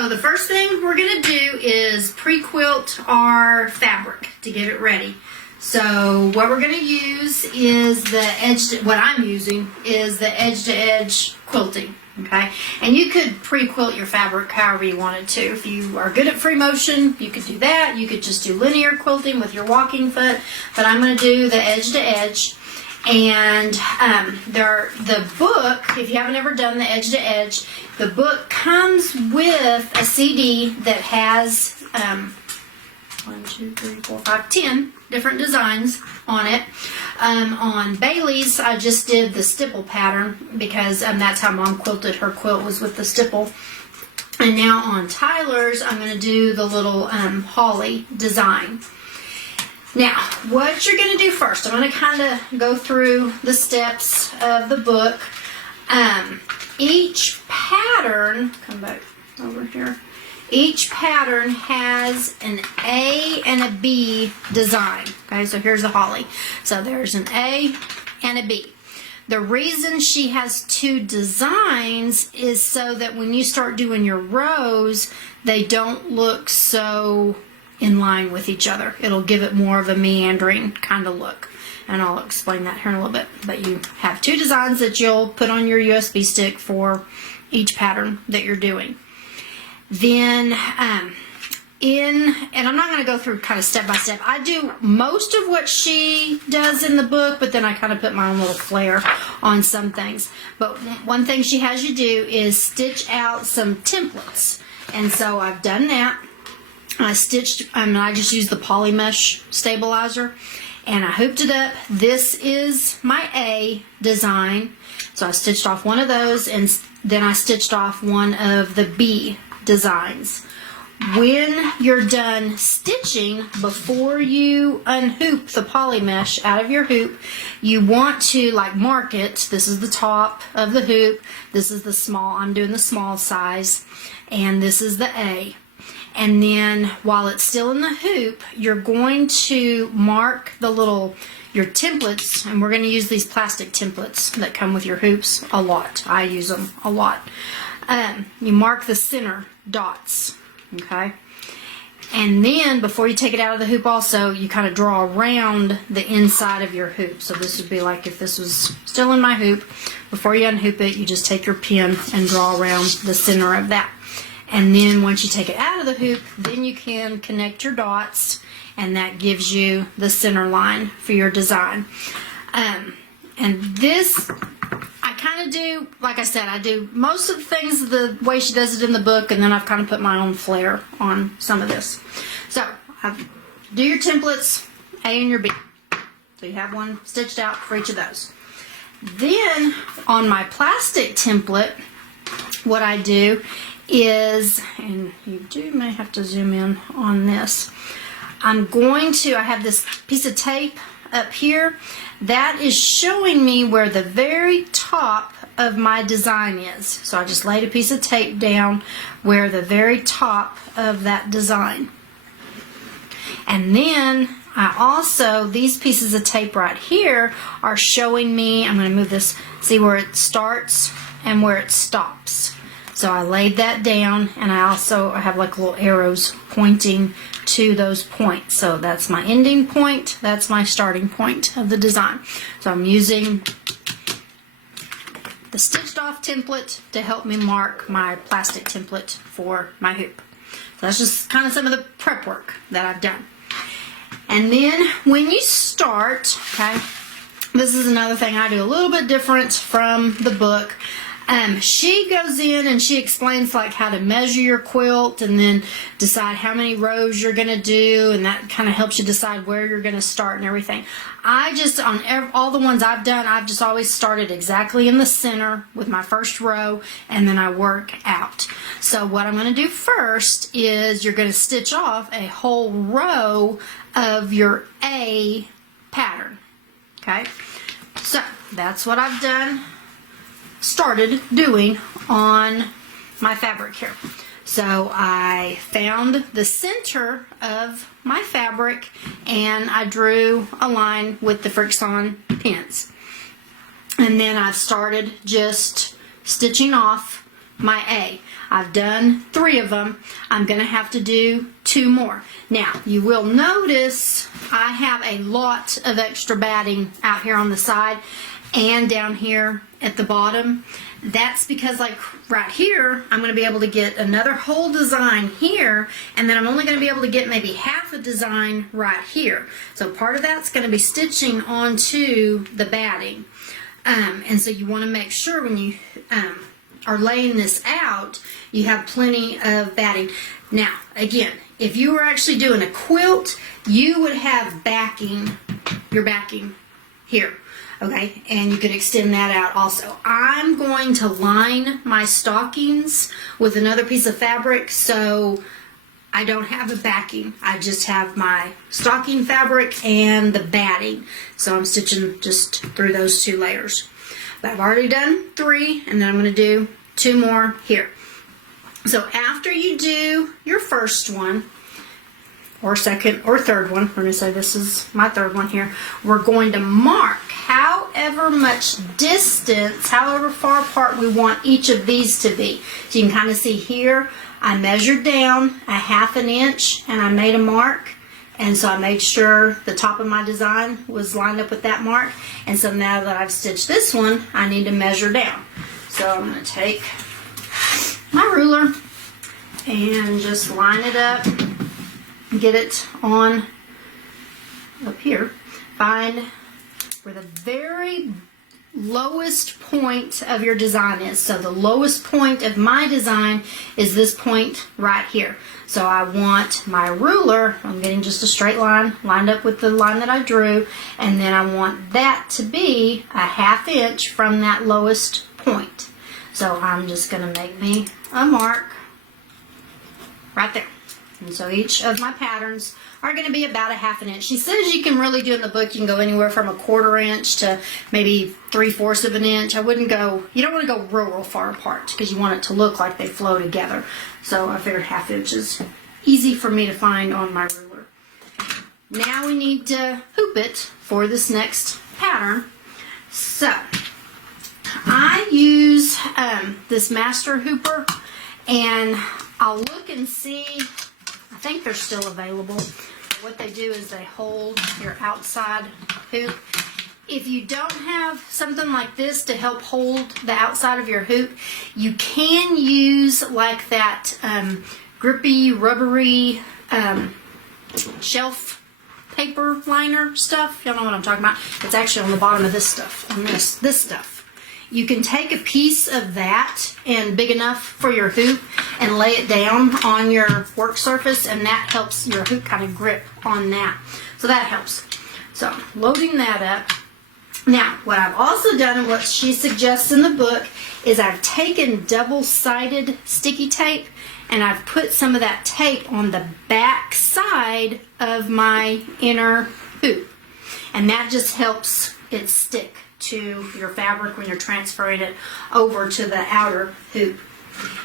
So the first thing we're going to do is pre-quilt our fabric to get it ready. So what we're going to use is the what I'm using is the edge-to-edge quilting. Okay, and you could pre-quilt your fabric however you wanted to. If you are good at free motion, you could do that. You could just do linear quilting with your walking foot, but I'm going to do the edge-to-edge. And the book, if you haven't ever done the edge-to-edge, the book comes with a CD that has 10 different designs on it. On Bailey's, I just did the stipple pattern because that's how Mom quilted her quilt, was with the stipple. And now on Tyler's, I'm going to do the little holly design. Now, what you're going to do first, I'm going to kind of go through the steps of the book. Each pattern, come back over here. Each pattern has an A and a B design. Okay, so here's the holly. So there's an A and a B. The reason she has two designs is so that when you start doing your rows, they don't look so in line with each other. It'll give it more of a meandering kind of look. And I'll explain that here in a little bit. But you have two designs that you'll put on your USB stick for each pattern that you're doing. Then, and I'm not going to go through kind of step by step. I do most of what she does in the book, but then I kind of put my own little flair on some things. But one thing she has you do is stitch out some templates. And so I've done that. I stitched, I just used the poly mesh stabilizer, and I hooped it up. This is my A design. So I stitched off one of those, and then I stitched off one of the B designs. When you're done stitching, before you unhoop the poly mesh out of your hoop, you want to like mark it. This is the top of the hoop. This is the small, I'm doing the small size, and this is the A. And then while it's still in the hoop, you're going to mark the your templates, and we're going to use these plastic templates that come with your hoops a lot. I use them a lot. You mark the center dots, okay? And then before you take it out of the hoop also, you kind of draw around the inside of your hoop. So this would be like if this was still in my hoop, before you unhoop it, you just take your pin and draw around the center of that. And then once you take it out of the hoop, then you can connect your dots, and that gives you the center line for your design. And this, I kind of do, like I said, I do most of the things the way she does it in the book, and then I've kind of put my own flair on some of this. So, do your templates, A and your B. So you have one stitched out for each of those. Then, on my plastic template, what I do is, and you may have to zoom in on this, I have this piece of tape up here that is showing me where the very top of my design is. So I just laid a piece of tape down where the very top of that design. And then I also, these pieces of tape right here are showing me, I'm going to move this, see where it starts and where it stops. So I laid that down, and I have like little arrows pointing to those points. So that's my ending point, that's my starting point of the design. So I'm using the stitched off template to help me mark my plastic template for my hoop. So that's just kind of some of the prep work that I've done. And then when you start, okay, this is another thing I do a little bit different from the book. She goes in and she explains like how to measure your quilt and then decide how many rows you're going to do, and that kind of helps you decide where you're going to start and everything. I just, on all the ones I've done, I've just always started exactly in the center with my first row, and then I work out. So what I'm going to do first is you're going to stitch off a whole row of your A pattern. Okay, so that's what I've started doing on my fabric here. So I found the center of my fabric and I drew a line with the Frixion pins. And then I've started just stitching off my A. I've done 3 of them. I'm going to have to do 2 more. Now, you will notice I have a lot of extra batting out here on the side and down here at the bottom. That's because, like right here, I'm going to be able to get another whole design here, and then I'm only going to be able to get maybe half a design right here. So part of that's going to be stitching onto the batting. And so you want to make sure when you are laying this out, you have plenty of batting. Now, again, if you were actually doing a quilt, you would have backing, your backing here. Okay, and you can extend that out also. I'm going to line my stockings with another piece of fabric, so I don't have a backing. I just have my stocking fabric and the batting. So I'm stitching just through those 2 layers. But I've already done 3, and then I'm going to do 2 more here. So after you do your first one, or second or third one, we're going to say this is my 3rd one here, we're going to mark however much distance, however far apart we want each of these to be. So you can kind of see here, I measured down a 1/2 inch and I made a mark, and so I made sure the top of my design was lined up with that mark. And so now that I've stitched this one, I need to measure down. So I'm going to take my ruler and just line it up, get it on up here. Find where the very lowest point of your design is. So the lowest point of my design is this point right here. So I want my ruler, I'm getting just a straight line lined up with the line that I drew, and then I want that to be a 1/2 inch from that lowest point. So I'm just going to make me a mark right there. And so each of my patterns are going to be about a 1/2 inch. She says you can really do in the book, you can go anywhere from a 1/4 inch to maybe 3/4 of an inch. I wouldn't go, you don't want to go real far apart because you want it to look like they flow together. So I figured 1/2 inch is easy for me to find on my ruler. Now we need to hoop it for this next pattern. So I use this master hooper, and I'll look and see. I think they're still available. What they do is they hold your outside hoop. If you don't have something like this to help hold the outside of your hoop, you can use like that grippy, rubbery shelf paper liner stuff. Y'all know what I'm talking about. It's actually on the bottom of this stuff, on this stuff. You can take a piece of that and big enough for your hoop and lay it down on your work surface, and that helps your hoop kind of grip on that. So that helps. So loading that up. Now, what I've also done, and what she suggests in the book, is I've taken double-sided sticky tape and I've put some of that tape on the back side of my inner hoop. And that just helps it stick to your fabric when you're transferring it over to the outer hoop.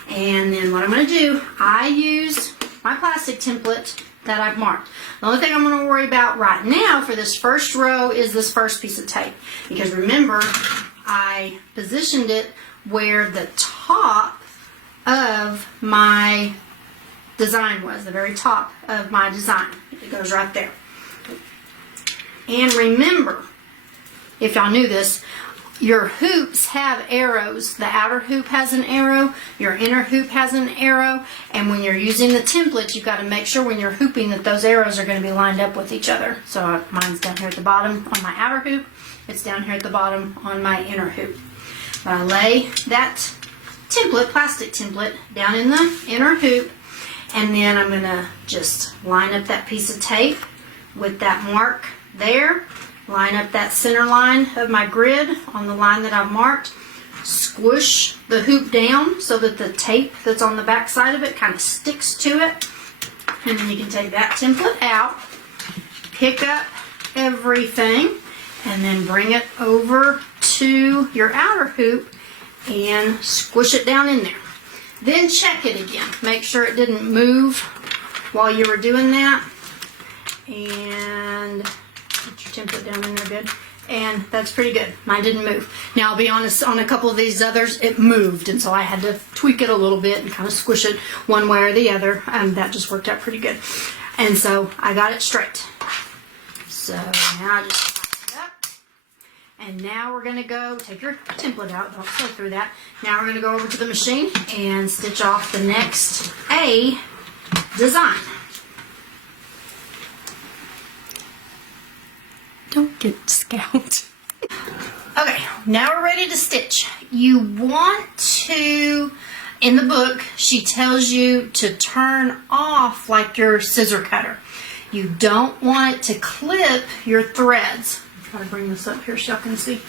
And then what I'm going to do, I use my plastic template that I've marked. The only thing I'm going to worry about right now for this first row is this first piece of tape. Because remember, I positioned it where the top of my design was, the very top of my design. It goes right there. And remember, if y'all knew this, your hoops have arrows. The outer hoop has an arrow, your inner hoop has an arrow, and when you're using the template, you've got to make sure when you're hooping that those arrows are going to be lined up with each other. So mine's down here at the bottom on my outer hoop, it's down here at the bottom on my inner hoop. But I lay that template, plastic template, down in the inner hoop, and then I'm going to just line up that piece of tape with that mark there. Line up that center line of my grid on the line that I've marked. Squish the hoop down so that the tape that's on the back side of it kind of sticks to it. And then you can take that template out, pick up everything, and then bring it over to your outer hoop and squish it down in there. Then check it again. Make sure it didn't move while you were doing that. And put your template down in there good. And that's pretty good. Mine didn't move. Now, I'll be honest, on a couple of these others, it moved. And so I had to tweak it a little bit and kind of squish it one way or the other. That just worked out pretty good. And so I got it straight. So now I just tighten it up. And now we're going to go, take your template out, don't sew through that. Now we're going to go over to the machine and stitch off the next A design. Don't get scalped. Okay, now we're ready to stitch. You want to, in the book, she tells you to turn off like your scissor cutter. You don't want it to clip your threads. I'm trying to bring this up here so y'all can see.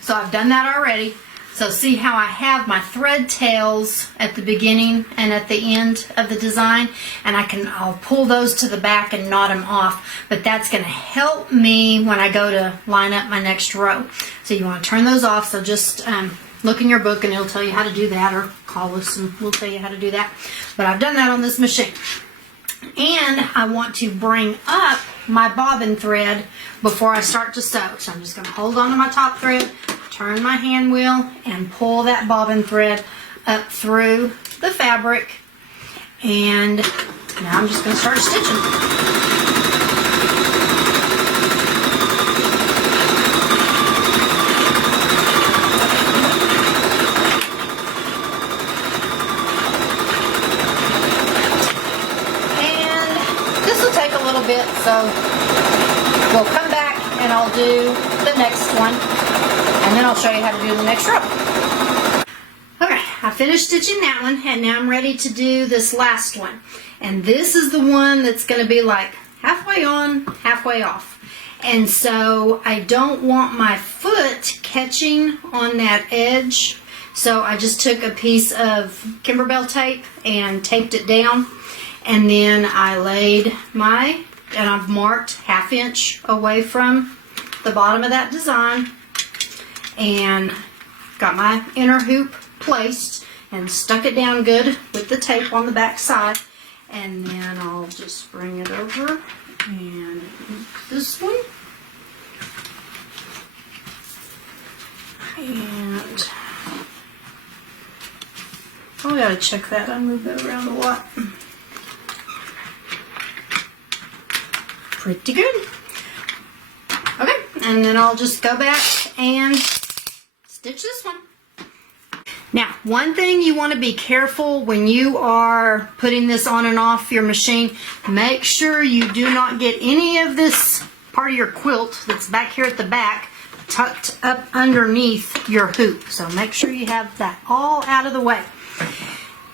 So I've done that already. So see how I have my thread tails at the beginning and at the end of the design, and I'll pull those to the back and knot them off, but that's going to help me when I go to line up my next row. So you want to turn those off. So just look in your book and it'll tell you how to do that, or call us and we'll tell you how to do that. But I've done that on this machine. And I want to bring up my bobbin thread before I start to sew. So I'm just going to hold on to my top thread, turn my hand wheel, and pull that bobbin thread up through the fabric. And now I'm just going to start stitching. Bit, so we'll come back and I'll do the next one, and then I'll show you how to do the next row. Okay, I finished stitching that one, and now I'm ready to do this last one. And this is the one that's going to be like halfway on, halfway off. And so I don't want my foot catching on that edge, so I just took a piece of Kimberbell tape and taped it down. And then I laid and I've marked 1/2 inch away from the bottom of that design, and got my inner hoop placed and stuck it down good with the tape on the back side. And then I'll just bring it over and this one. And oh, I gotta check that. I moved that around a lot. Pretty good. Okay, and then I'll just go back and stitch this one. Now, one thing you want to be careful when you are putting this on and off your machine, make sure you do not get any of this part of your quilt that's back here at the back tucked up underneath your hoop. So make sure you have that all out of the way.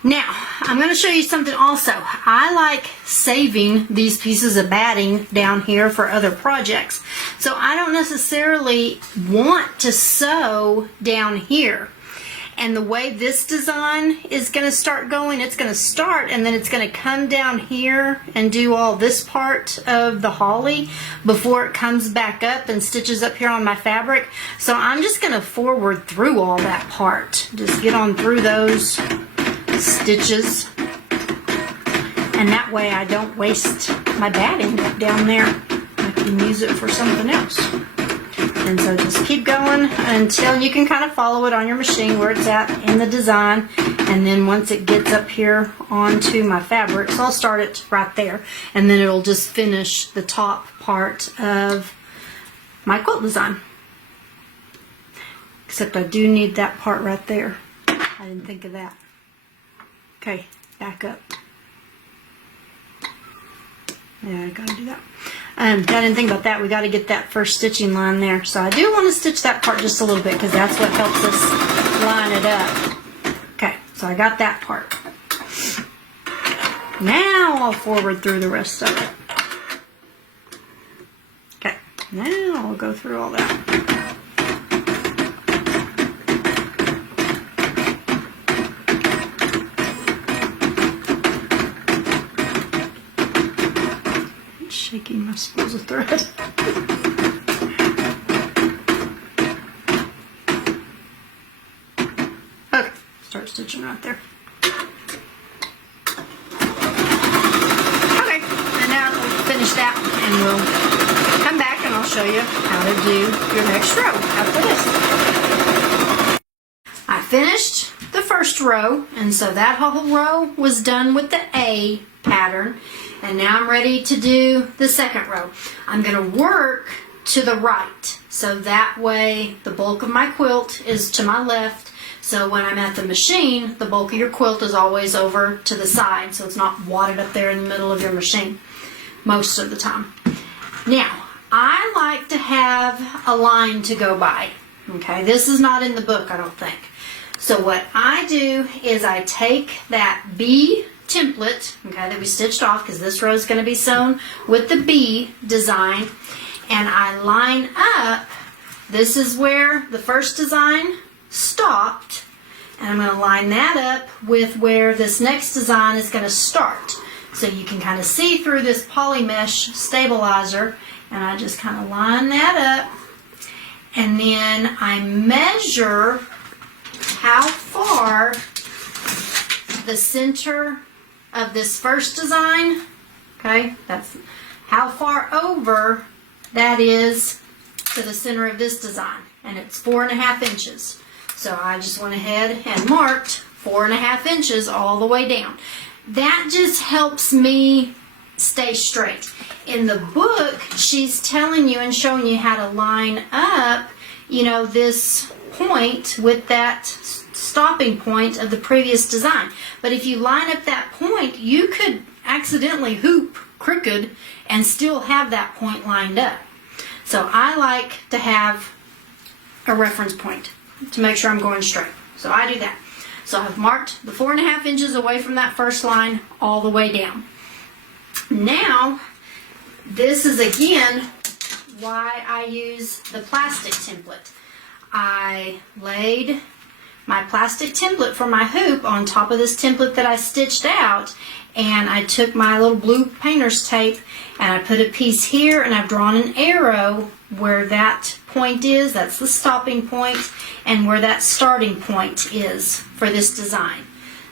Now, I'm going to show you something also. I like saving these pieces of batting down here for other projects. So I don't necessarily want to sew down here. And the way this design is going to start going, it's going to start and then it's going to come down here and do all this part of the holly before it comes back up and stitches up here on my fabric. So I'm just going to forward through all that part. Just get on through those stitches, and that way I don't waste my batting down there. I can use it for something else. And so just keep going until you can kind of follow it on your machine where it's at in the design, and then once it gets up here onto my fabric, so I'll start it right there, and then it'll just finish the top part of my quilt design. Except I do need that part right there. I didn't think of that. Okay, back up. Yeah, I gotta do that. I didn't think about that. We gotta get that first stitching line there. So I do want to stitch that part just a little bit because that's what helps us line it up. Okay, so I got that part. Now I'll forward through the rest of it. Okay, now I'll go through all that. Shaking my spools of thread. Okay, start stitching right there. Okay, and now we'll finish that and we'll come back and I'll show you how to do your next row after this. I finished the first row, and so that whole row was done with the A pattern, and now I'm ready to do the second row. I'm going to work to the right, so that way the bulk of my quilt is to my left. So when I'm at the machine, the bulk of your quilt is always over to the side, so it's not wadded up there in the middle of your machine most of the time. Now, I like to have a line to go by. Okay, this is not in the book, I don't think. So what I do is I take that B template, okay, that we stitched off, because this row is going to be sewn with the B design, and I line up. This is where the first design stopped, and I'm going to line that up with where this next design is going to start. So you can kind of see through this poly mesh stabilizer, and I just kind of line that up, and then I measure how far the center of this first design, okay, that's how far over that is to the center of this design, and it's 4.5 inches. So I just went ahead and marked 4.5 inches all the way down. That just helps me stay straight. In the book, she's telling you and showing you how to line up, you know, this point with that stopping point of the previous design. But if you line up that point, you could accidentally hoop crooked and still have that point lined up. So I like to have a reference point to make sure I'm going straight. So I do that. So I've marked the 4.5 inches away from that first line all the way down. Now, this is again why I use the plastic template. I laid my plastic template for my hoop on top of this template that I stitched out, and I took my little blue painter's tape and I put a piece here, and I've drawn an arrow where that point is, that's the stopping point, and where that starting point is for this design.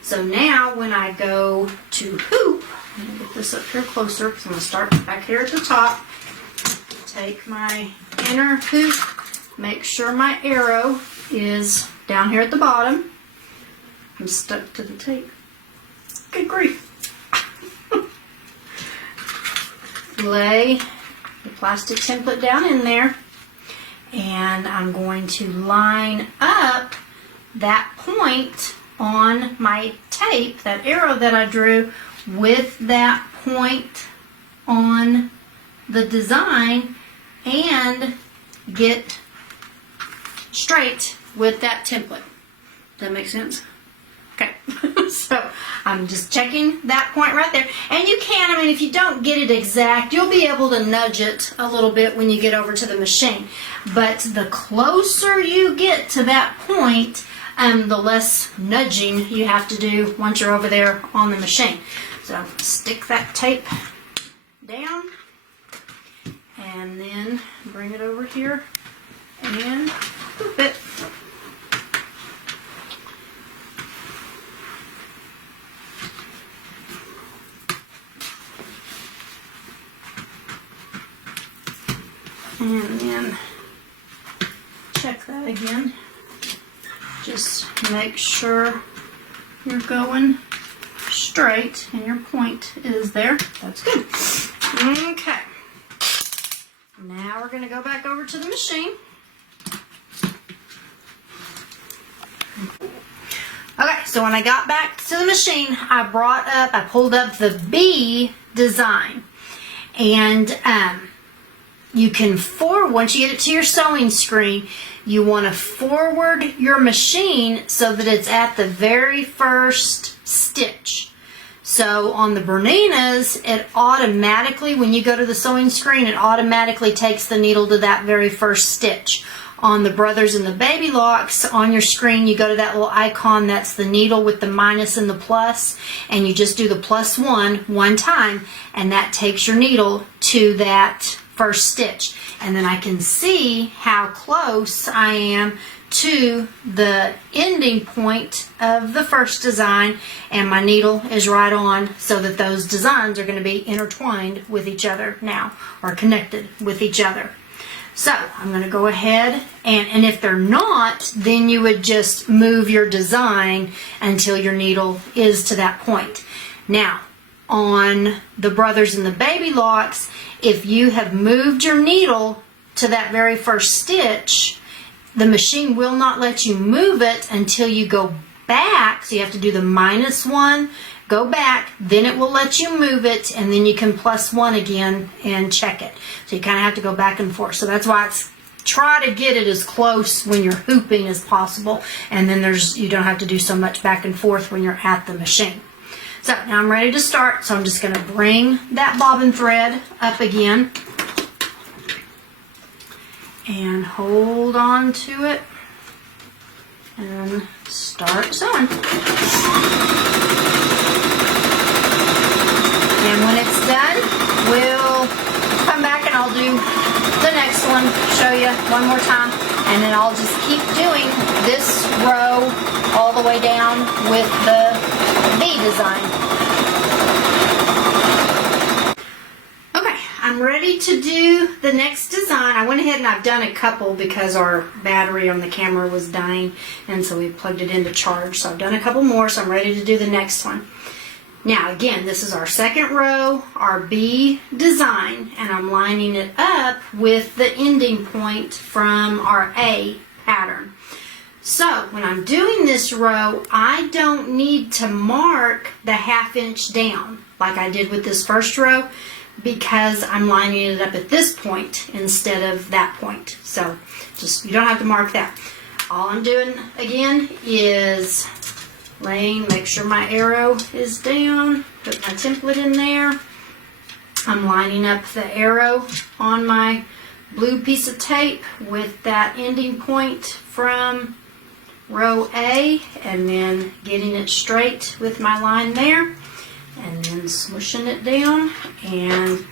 So now when I go to hoop, I'm going to get this up here closer because I'm going to start back here at the top. Take my inner hoop, make sure my arrow is down here at the bottom. I'm stuck to the tape. Good grief. Lay the plastic template down in there, and I'm going to line up that point on my tape, that arrow that I drew, with that point on the design, and get straight with that template. Does that make sense? Okay. So I'm just checking that point right there. And you can, I mean, if you don't get it exact, you'll be able to nudge it a little bit when you get over to the machine. But the closer you get to that point, the less nudging you have to do once you're over there on the machine. So stick that tape down, and then bring it over here and hoop it. And then check that again. Just make sure you're going straight and your point is there. That's good. Okay. Now we're going to go back over to the machine. Okay, so when I got back to the machine, I pulled up the B design. And you can once you get it to your sewing screen, you want to forward your machine so that it's at the very first stitch. So on the Berninas, it automatically, when you go to the sewing screen, it automatically takes the needle to that very first stitch. On the Brothers and the Baby Locks, on your screen, you go to that little icon that's the needle with the minus and the plus, and you just do the +1 one time, and that takes your needle to that first stitch. And then I can see how close I am to the ending point of the first design, and my needle is right on, so that those designs are going to be intertwined with each other now, or connected with each other. So I'm going to go ahead and if they're not, then you would just move your design until your needle is to that point. Now, on the Brothers and the Baby locks, if you have moved your needle to that very first stitch, the machine will not let you move it until you go back. So you have to do the -1, go back, then it will let you move it, and then you can +1 again and check it. So you kind of have to go back and forth. So that's why it's try to get it as close when you're hooping as possible, and then you don't have to do so much back and forth when you're at the machine. So now I'm ready to start, so I'm just going to bring that bobbin thread up again and hold on to it and start sewing. And when it's done, we'll come back and I'll do the next one, show you one more time, and then I'll just keep doing this row all the way down with the V design. Okay, I'm ready to do the next design. I went ahead and I've done a couple because our battery on the camera was dying, and so we plugged it into charge. So I've done a couple more, so I'm ready to do the next one. Now again, this is our second row, our B design, and I'm lining it up with the ending point from our A pattern. So when I'm doing this row, I don't need to mark the 1/2 inch down like I did with this first row, because I'm lining it up at this point instead of that point. So just, you don't have to mark that. All I'm doing again is make sure my arrow is down, put my template in there. I'm lining up the arrow on my blue piece of tape with that ending point from row A, and then getting it straight with my line there, and then smooshing it down, and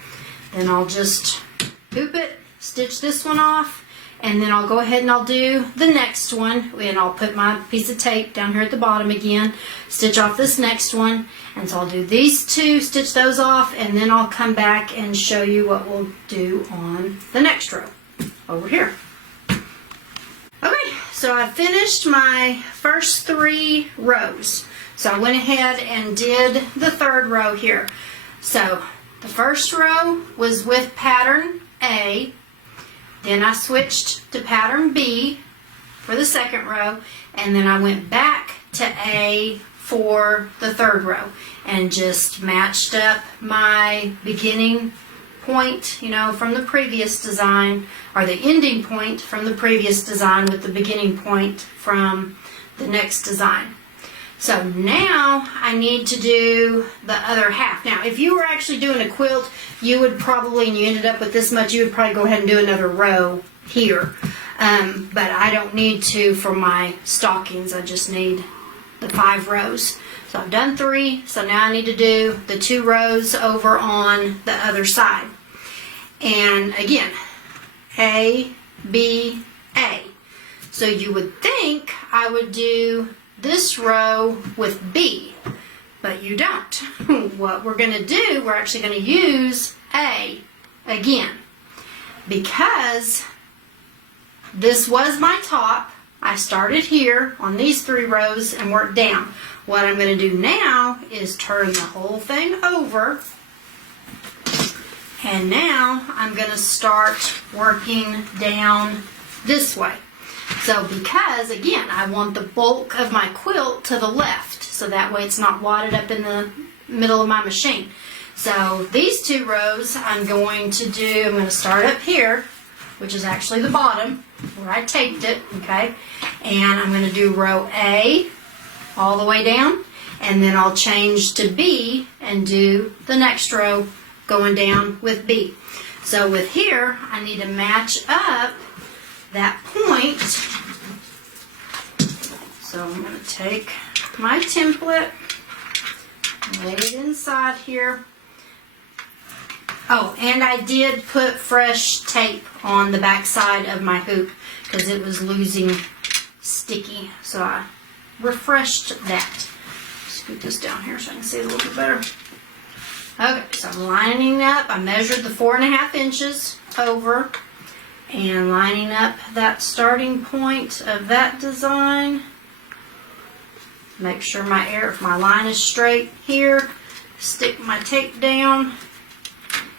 then I'll just hoop it, stitch this one off, and then I'll go ahead and I'll do the next one, and I'll put my piece of tape down here at the bottom again, stitch off this next one, and so I'll do these two, stitch those off, and then I'll come back and show you what we'll do on the next row over here. Okay, so I finished my first 3 rows. So I went ahead and did the third row here. So the first row was with pattern A, then I switched to pattern B for the second row, and then I went back to A for the third row and just matched up my beginning point, from the previous design, or the ending point from the previous design with the beginning point from the next design. So now I need to do the other half. Now, if you were actually doing a quilt, you would probably, and you ended up with this much, you would probably go ahead and do another row here. But I don't need to for my stockings. I just need the 5 rows. So I've done 3, so now I need to do the 2 rows over on the other side. And again, A, B, A. So you would think I would do this row with B, but you don't. What we're going to do, we're actually going to use A again, because this was my top. I started here on these 3 rows and worked down. What I'm going to do now is turn the whole thing over, and now I'm going to start working down this way. So because, again, I want the bulk of my quilt to the left, so that way it's not wadded up in the middle of my machine. So these 2 rows I'm going to start up here, which is actually the bottom where I taped it, okay? And I'm going to do row A all the way down, and then I'll change to B and do the next row going down with B. So with here, I need to match up that point. So I'm going to take my template, lay it inside here. Oh, and I did put fresh tape on the back side of my hoop because it was losing sticky. So I refreshed that. Scoot this down here so I can see it a little bit better. Okay, so I'm lining up. I measured the 4.5 inches over, and lining up that starting point of that design. Make sure my line is straight here. Stick my tape down,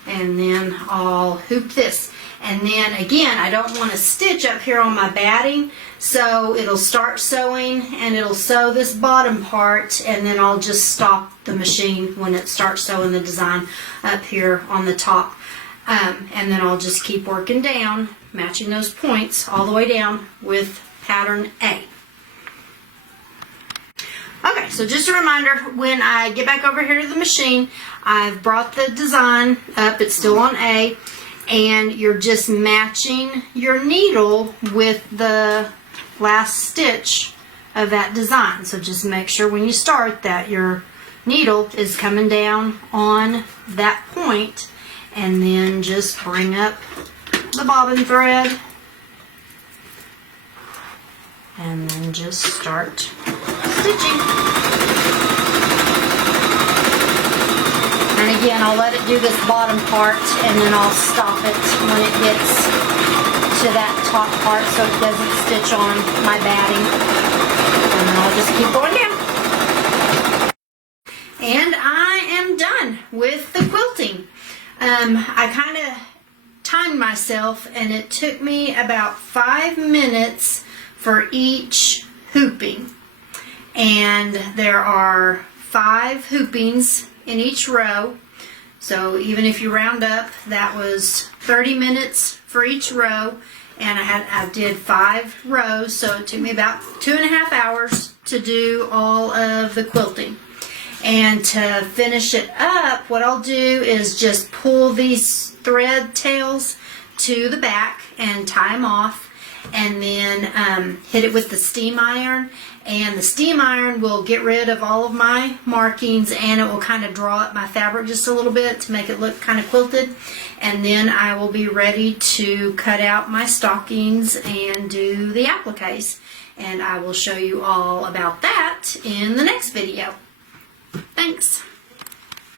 and then I'll hoop this. And then again, I don't want to stitch up here on my batting, so it'll start sewing and it'll sew this bottom part, and then I'll just stop the machine when it starts sewing the design up here on the top. And then I'll just keep working down, matching those points all the way down with pattern A. Okay, so just a reminder, when I get back over here to the machine, I've brought the design up, it's still on A, and you're just matching your needle with the last stitch of that design. So just make sure when you start that your needle is coming down on that point, and then just bring up the bobbin thread and then just start stitching. And again, I'll let it do this bottom part, and then I'll stop it when it gets to that top part so it doesn't stitch on my batting. And then I'll just keep going down. And I am done with the quilting. I kind of timed myself, and it took me about 5 minutes for each hooping. And there are 5 hoopings in each row. So even if you round up, that was 30 minutes for each row. And I did 5 rows, so it took me about 2.5 hours to do all of the quilting. And to finish it up, what I'll do is just pull these thread tails to the back and tie them off, and then hit it with the steam iron. And the steam iron will get rid of all of my markings, and it will kind of draw up my fabric just a little bit to make it look kind of quilted. And then I will be ready to cut out my stockings and do the appliques. And I will show you all about that in the next video. Thanks.